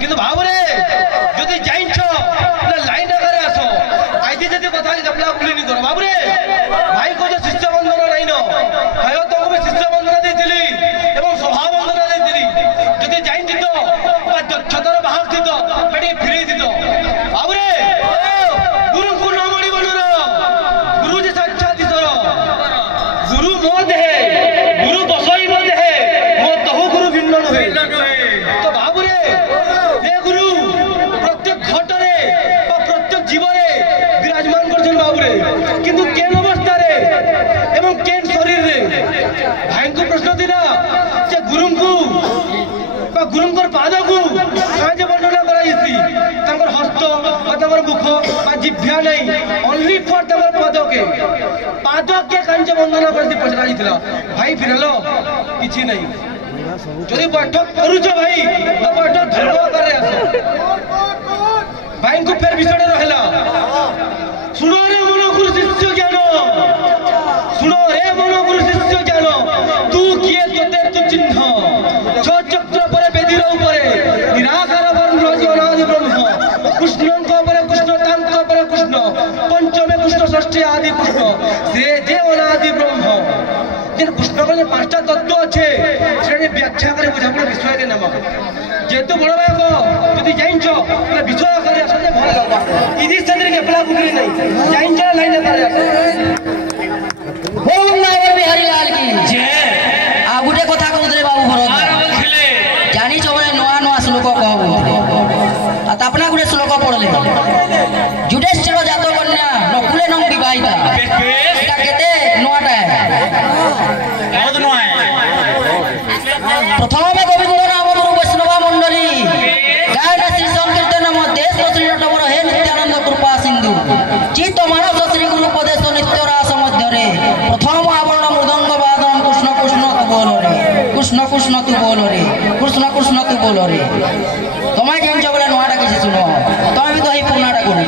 কিন্তু ভাবরে যদি যাইছ না লাইন আকারে আসো আইতে যদি কথা জবলা গুলিনি করো ভাবরে ভাই কো যে শিষ্য বন্দনা নাই ন ভাই তোকে শিষ্য বন্দনা দেইছিলি এবং সভা বন্দনা দেইছিলি যদি যাই দিত বা দক্ষতার বাহক দিত বেটি ফিরে দিত ভাবরে গুরু কো নমড়ি বনর গুরু যে সাক্ষাৎ দিছর গুরু মো দেহে গুরু বসই মো দেহে মো তহু গুরু ভিন্ন নহে তো ভাবরে হে গুরু প্রত্যেক ঘটরে বা প্রত্যেক জীবনে বিরাজমান করছেন বাবুরে কিন্তু কেন অবস্থারে এবং কেন শরীরে ভাইଙ୍କୁ প্রশ্ন দিলা যে গুরুଙ୍କୁ বা গুরুଙ୍କର ପାଦକୁ କାହିଁକି ବର୍ଣ୍ଣନା କରାଯାଇଛି ତାଙ୍କର ହସ୍ତ বা ତାଙ୍କର ମୁଖ বা ଜିଭ୍ୟା ନାହିଁ ଓନ୍ଲି ଫର୍ ତାଙ୍କର ପାଦକେ କାହିଁକି ବର୍ଣ୍ଣନା କରି ପଚରା ଯାଇଥିଲା ଭାଇ ଫିରଲ କିଛି ନାହିଁ যদি বৈঠক করুছ ভাই তো বৈঠক ধর্ম আকারে আস ভাইଙ୍କୁ ফের বিষয়টা রহিলা শুনো রে মন গুরু শিষ্য জ্ঞান শুনো রে মন গুরু শিষ্য জ্ঞান তু কিয়ে তোতে তু চিহ্ন চক্র পরে বেদির উপরে নিরাকার বর্ণ অনাদি ব্রহ্ম কৃষ্ণଙ୍କ উপরে কৃষ্ণ তাଙ୍କ উপরে কৃষ্ণ পঞ্চমে কৃষ্ণ ষষ্ঠী আদি কৃষ্ণ সে যে অনাদি ব্রহ্ম কৃষ্ণর যে পাঁচটা তত্ত্ব আছে সেটা ব্যাখ্যা করে বুঝাবো বিষয় নেব যেহেতু বড় ভাই যদি জাইছ তাহলে বিষয় করে আসলে ভালো লাগবে ইদি সাথে কেপলা বুকরি নাই জাইছ লাইন করে আস বঙ্গাবর বিহারী লাল কি জয় আ গুটে কথা কହୁଥିଲେ বাবু ভরত জানিছ বলে নয়া নয়া শ্লোক কহব আর তাপনা গুটে শ্লোক পড়লে যুধিষ্ঠির জাত কন্যা নকুলে নং বিবাহিতা এটা কেতে নয়াটা बहुत नो है প্রথমে গোবিন্দ নাম গুরু বৈষ্ণব মণ্ডলী গায়ন শ্রী সংকীর্তন দেশ শ্রী নটবর হে নিত্যানন্দ কৃপা সিন্ধু চিত্ত মানস শ্রী গুরু উপদেশ নিত্য রাস মধ্যরে প্রথম আবরণ মৃদঙ্গ বাদন কৃষ্ণ কৃষ্ণ তু বলো রে কৃষ্ণ কৃষ্ণ তু বলো রে কৃষ্ণ কৃষ্ণ তু বলো রে তোমায় জানিছ বলে নয়াটা কিছু শুনো তুমি বি তো এই পুরনাটা করবো